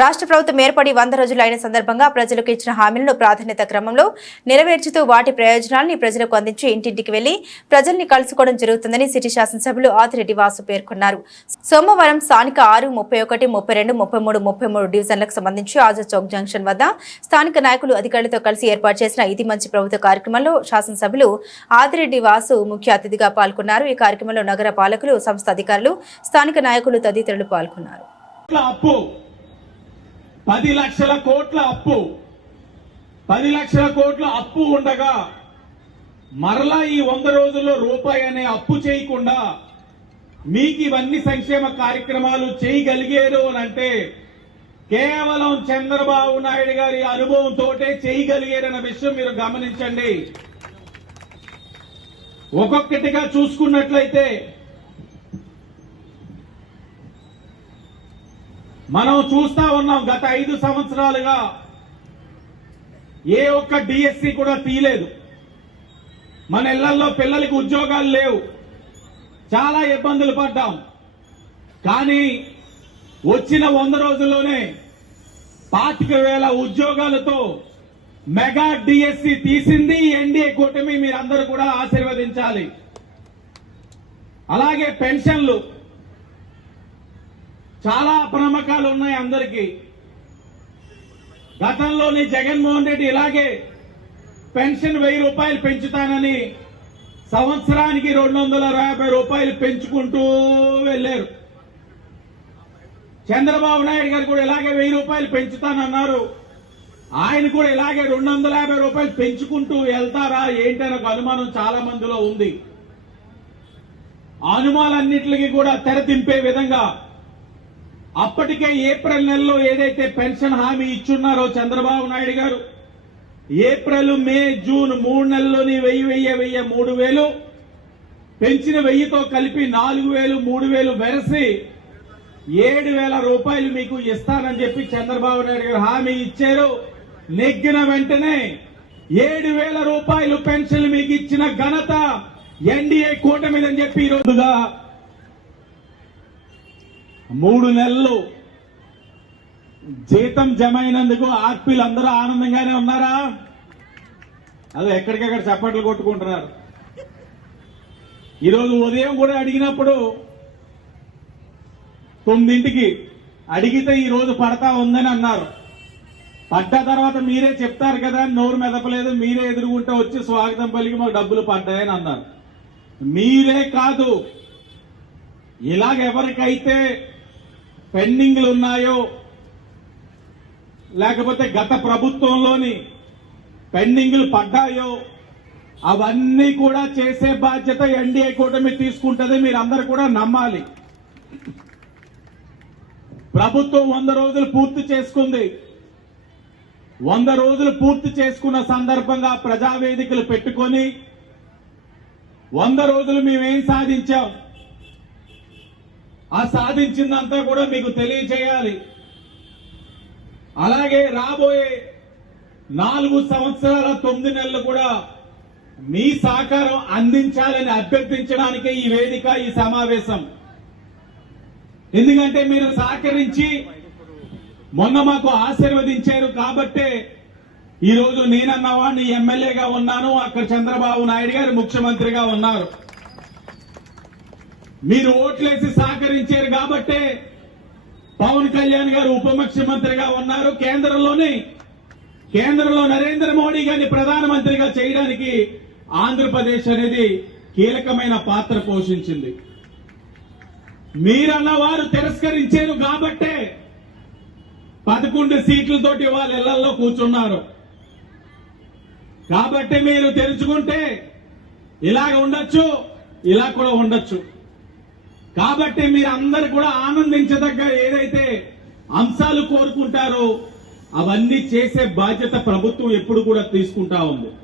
రాష్ట్ర ప్రభుత్వం ఏర్పడి వంద రోజులు అయిన సందర్భంగా ప్రజలకు ఇచ్చిన హామీలను ప్రాధాన్యత క్రమంలో నెరవేర్చుతూ వాటి ప్రయోజనాల్ని ప్రజలకు అందించి ఇంటింటికి వెళ్ళి ప్రజల్ని కలుసుకోవడం జరుగుతుందని సిటీ శాసనసభ్యులు ఆతిరెడ్డి వాసు పేర్కొన్నారు. సోమవారం స్థానిక ఆరు ముప్పై ఒకటి ముప్పై రెండు ముప్పై మూడు ముప్పై మూడు డివిజన్లకు సంబంధించి ఆజాద్ చౌక్ జంక్షన్ వద్ద స్థానిక నాయకులు అధికారులతో కలిసి ఏర్పాటు చేసిన ఇది మంచి ప్రభుత్వ కార్యక్రమంలో శాసనసభ్యులు ఆదిరెడ్డి వాసు ముఖ్య అతిథిగా పాల్గొన్నారు. ఈ కార్యక్రమంలో నగర పాలకులు సంస్థ అధికారులు స్థానిక నాయకులు తదితరులు పాల్గొన్నారు. పది లక్షల కోట్ల అప్పు. పది లక్షల కోట్ల అప్పు ఉండగా మరలా ఈ వంద రోజుల్లో రూపాయి అనే అప్పు చేయకుండా మీకు ఇవన్నీ సంక్షేమ కార్యక్రమాలు చేయగలిగారు అని అంటే కేవలం చంద్రబాబు నాయుడు గారి అనుభవంతోటే చేయగలిగారన్న విషయం మీరు గమనించండి. ఒక్కొక్కటిగా చూసుకున్నట్లయితే మనం చూస్తా ఉన్నాం గత ఐదు సంవత్సరాలుగా ఏ ఒక్క డిఎస్సి కూడా తీయలేదు. మన ఇళ్ళలో పిల్లలకి ఉద్యోగాలు లేవు. చాలా ఇబ్బందులు పడ్డాం. కానీ వచ్చిన వంద రోజుల్లోనే పాతిక వేల ఉద్యోగాలతో మెగా డిఎస్సి తీసింది ఎన్డీఏ కూటమి మీరందరూ కూడా ఆశీర్వదించాలి. అలాగే పెన్షన్లు. చాలా అప్రమకాలు ఉన్నాయి అందరికీ. గతంలోని జగన్మోహన్ రెడ్డి ఇలాగే పెన్షన్ వెయ్యి రూపాయలు పెంచుతానని సంవత్సరానికి రెండు వందల యాభై రూపాయలు పెంచుకుంటూ వెళ్ళారు చంద్రబాబు నాయుడు గారు కూడా ఇలాగే వెయ్యి రూపాయలు పెంచుతానన్నారు. ఆయన కూడా ఇలాగే రెండు వందల యాభై రూపాయలు పెంచుకుంటూ వెళ్తారా ఏంటనే ఒక అనుమానం చాలా మందిలో ఉంది. అనుమానాలన్నింటికి అనుమానాలన్నిటికీ కూడా తెరదింపే విధంగా అప్పటికే ఏప్రిల్ నెలలో ఏదైతే పెన్షన్ హామీ ఇచ్చున్నారో చంద్రబాబు నాయుడు గారు ఏప్రిల్ మే జూన్ మూడు నెలల్లోని వెయ్యి వెయ్యి వెయ్యి మూడు వేలు పెంచిన వెయ్యితో కలిపి నాలుగు వేలు మూడు వేలు వెరసి ఏడు వేల రూపాయలు మీకు ఇస్తానని చెప్పి చంద్రబాబు నాయుడు గారు హామీ ఇచ్చారు. నెగ్గిన వెంటనే ఏడు వేల రూపాయలు పెన్షన్ మీకు ఇచ్చిన ఘనత ఎన్డీఏ కూటమిదని చెప్పి ఈరోజుగా మూడు నెలలు జీతం జమ అయినందుకు ఆర్పీలు అందరూ ఆనందంగానే ఉన్నారా? అదే ఎక్కడికెక్కడ చప్పట్లు కొట్టుకుంటున్నారు. ఈరోజు ఉదయం కూడా అడిగినప్పుడు తొమ్మిదింటికి అడిగితే ఈరోజు పడతా ఉందని అన్నారు. పడ్డ తర్వాత మీరే చెప్తారు కదా అని నోరు మెదపలేదు మీరే ఎదురుకుంటే వచ్చి స్వాగతం పలికి మాకు డబ్బులు పడ్డాయని అన్నారు. మీరే కాదు ఇలాగ ఎవరికైతే పెండింగ్లు ఉన్నాయో లేకపోతే గత ప్రభుత్వంలోని పెండింగ్లు పడ్డాయో? అవన్నీ కూడా చేసే బాధ్యత ఎన్డీఏ కూటమి తీసుకుంటుంది మీరందరూ కూడా నమ్మాలి. ప్రభుత్వం వంద రోజులు పూర్తి చేసుకుంది. వంద రోజులు పూర్తి చేసుకున్న సందర్భంగా ప్రజావేదికలు పెట్టుకొని వంద రోజులు మేమేం సాధించాం? ఆ సాధించిందంతా కూడా మీకు తెలియజేయాలి అలాగే రాబోయే నాలుగు సంవత్సరాల తొమ్మిది నెలలు కూడా మీ సహకారం అందించాలని అభ్యర్థించడానికే ఈ వేదిక ఈ సమావేశం. ఎందుకంటే మీరు సహకరించి మొన్న మాకు ఆశీర్వదించారు కాబట్టే ఈరోజు నేనన్నవాడిని ఎమ్మెల్యేగా ఉన్నాను. అక్కడ చంద్రబాబు నాయుడు గారు ముఖ్యమంత్రిగా ఉన్నారు. మీరు ఓట్లేసి సహకరించారు కాబట్టే పవన్ కళ్యాణ్ గారు ఉప ముఖ్యమంత్రిగా ఉన్నారు. కేంద్రంలోని కేంద్రంలో నరేంద్ర మోడీ గారిని ప్రధానమంత్రిగా చేయడానికి ఆంధ్రప్రదేశ్ అనేది కీలకమైన పాత్ర పోషించింది. మీరన్న వారు తిరస్కరించారు కాబట్టే పదకొండు సీట్లతోటి వాళ్ళ ఇళ్ళలో కూర్చున్నారు. కాబట్టి మీరు తెలుసుకుంటే ఇలాగ ఉండొచ్చు ఇలా కూడా ఉండొచ్చు. కాబట్టి మీరు అందరు కూడా ఆనందించదగ్గ ఏదైతే అంశాలు కోరుకుంటారో అవన్నీ చేసే బాధ్యత ప్రభుత్వం ఎప్పుడు కూడా తీసుకుంటా ఉంది.